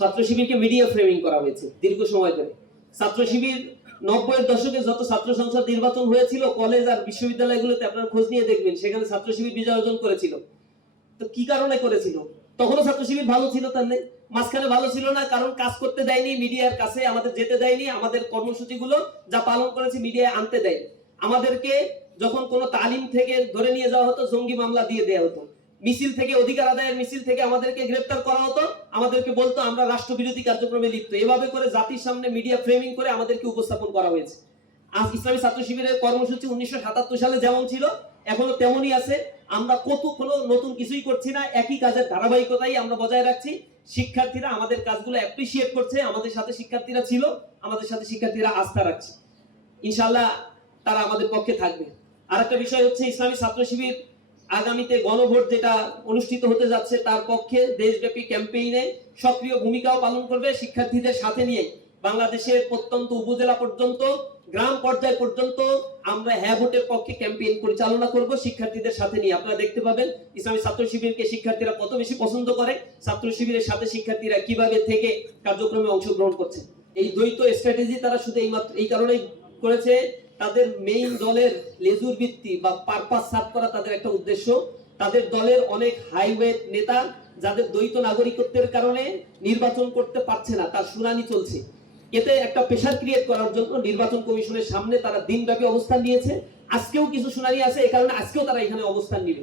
ছাত্র শিবিরকে media framing করা হয়েছে দীর্ঘ সময় ধরে। ছাত্র শিবির 90-এর দশকে যত ছাত্র সংসদ নির্বাচন হয়েছিল কলেজ আর বিশ্ববিদ্যালয়গুলোতে আপনারা খোঁজ নিয়ে দেখবেন, সেখানে ছাত্র শিবির বিজয় অর্জন করেছিল। তো কি কারণে করেছিল? তখনও ছাত্র শিবির ভালো ছিল, তার নেই মাঝখানে ভালো ছিল না, কারণ কাজ করতে দেয়নি, মিডিয়ার কাছে আমাদের যেতে দেয়নি, আমাদের কর্মসূচিগুলো যা পালন করেছে মিডিয়ায় আনতে দেয়নি। আমাদেরকে যখন কোনো তালিম থেকে ধরে নিয়ে যাওয়া হতো জঙ্গি মামলা দিয়ে দেওয়া হতো, মিছিল থেকে অধিকার আদায়ের মিছিল থেকে আমাদেরকে গ্রেফতার করা হতো, আমাদেরকে বলতো আমরা রাষ্ট্রবিরোধী কার্যক্রমে লিপ্ত। এভাবে করে জাতির সামনে মিডিয়া ফ্রেমিং করে আমাদেরকে উপস্থাপন করা হয়েছে। আজ ইসলামী ছাত্র শিবিরের কর্মসূচি 1977 সালে যেমন ছিল এখনো তেমনই আছে। আমরা কোনো নতুন কিছুই করছি না, একই কাজের ধারাবাহিকতাই আমরা বজায় রাখছি। শিক্ষার্থীরা আমাদের কাজগুলো অ্যাপ্রিসিয়েট করছে, আমাদের সাথে শিক্ষার্থীরা ছিল, আমাদের সাথে শিক্ষার্থীরা আস্থা রাখছে। ইনশাআল্লাহ তারা আমাদের পক্ষে থাকবে। আরেকটা বিষয় হচ্ছে ইসলামী ছাত্র শিবির আগামীতে গণভোট যেটা অনুষ্ঠিত হতে যাচ্ছে তার পক্ষে দেশব্যাপী ক্যাম্পেইনে সক্রিয় ভূমিকাও পালন করবে। শিক্ষার্থীদের সাথে নিয়ে বাংলাদেশের প্রত্যন্ত উপজেলা পর্যন্ত, গ্রাম পর্যায় পর্যন্ত আমরা হ্যাঁ ভোটের পক্ষে ক্যাম্পেইন পরিচালনা করব শিক্ষার্থীদের সাথে নিয়ে। আপনারা দেখতে পাবেন ইসলামী ছাত্র শিবিরকে শিক্ষার্থীরা কত বেশি পছন্দ করে, ছাত্র শিবিরের সাথে শিক্ষার্থীরা কিভাবে থেকে কার্যক্রমে অংশগ্রহণ করছে। এই দ্বৈত স্ট্র্যাটেজি তারা শুধু এই কারণেই করেছে, তাদের মেইন দলের লেজুর ভিত্তি বা পারপাস সার্ভ করা তাদের একটা উদ্দেশ্য। তাদের দলের অনেক হাইওয়ে নেতা যাদের দ্বৈত নাগরিকত্বের কারণে নির্বাচন করতে পারছে না, তার শুনানি চলছে, এতে একটা প্রেশার ক্রিয়েট করার জন্য নির্বাচন কমিশনের সামনে তারা দিনব্যাপী অবস্থান নিয়েছে। আজকেও কিছু শুনানি আছে, এই কারণে আজকেও তারা এখানে অবস্থান নেবে।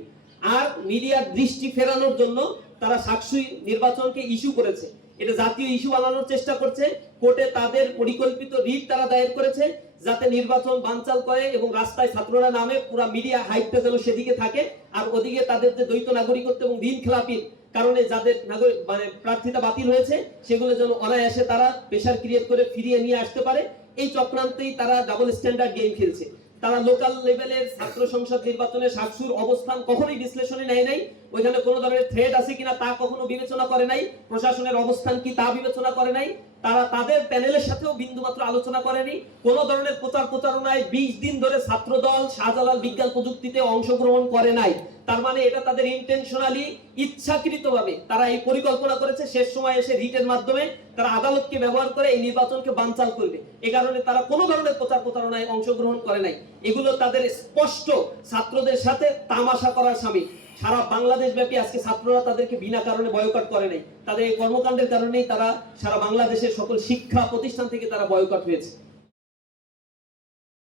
আর মিডিয়ার দৃষ্টি ফেরানোর জন্য তারা সাকসুই নির্বাচনকে ইস্যু করেছে, এটা জাতীয় ইস্যু বানানোর চেষ্টা করছে। কোর্টে তাদের পরিকল্পিত রিট তারা দায়ের করেছে যাতে নির্বাচন বানচাল করে এবং রাস্তায় ছাত্ররা নামে, পুরো মিডিয়া হাইপটা যেন সেদিকে থাকে। আর ওদিকে তাদের যে দ্বৈত নাগরিকত্ব এবং ঋণ খেলাপির কারণে যাদের প্রার্থিতা বাতিল হয়েছে সেগুলো যেন অনায়াসে তারা প্রেশার ক্রিয়েট করে ফিরিয়ে নিয়ে আসতে পারে। এই চক্রান্তেই তারা ডাবল স্ট্যান্ডার্ড গেম খেলছে। তারা লোকাল লেভেলের ছাত্র সংসদ নির্বাচনে সাকসুর অবস্থান কখনোই বিশ্লেষণে নেয় নাই, ওইখানে কোনো ধরনের থ্রেট আছে কিনা তা কখনো বিবেচনা করে নাই, প্রশাসনের অবস্থান কি তা বিবেচনা করে নাই, তারা তাদের প্যানেলের সাথেও বিন্দুমাত্র আলোচনা করেনি। কোন ধরনের প্রচারণায় 20 দিন ধরে ছাত্র দল শাহজালাল বিজ্ঞান প্রযুক্তিতে অংশগ্রহণ করে নাই। তার মানে এটা তাদের ইন্টেনশনালি, ইচ্ছাকৃতভাবে তারা এই পরিকল্পনা করেছে শেষ সময় এসে রিটের মাধ্যমে তারা আদালতকে ব্যবহার করে এই নির্বাচনকে বানচাল করবে। এই কারণে তারা কোনো ধরনের প্রচারণায় অংশগ্রহণ করে নাই। এগুলো তাদের স্পষ্ট ছাত্রদের সাথে তামাশা করার সামিল। সারা বাংলাদেশ ব্যাপী আজকে ছাত্ররা তাদেরকে বিনা কারণে বয়কট করে নাই, তাদের এই কর্মকাণ্ডের কারণেই তারা সারা বাংলাদেশের সকল শিক্ষা প্রতিষ্ঠান থেকে তারা বয়কট হয়েছে।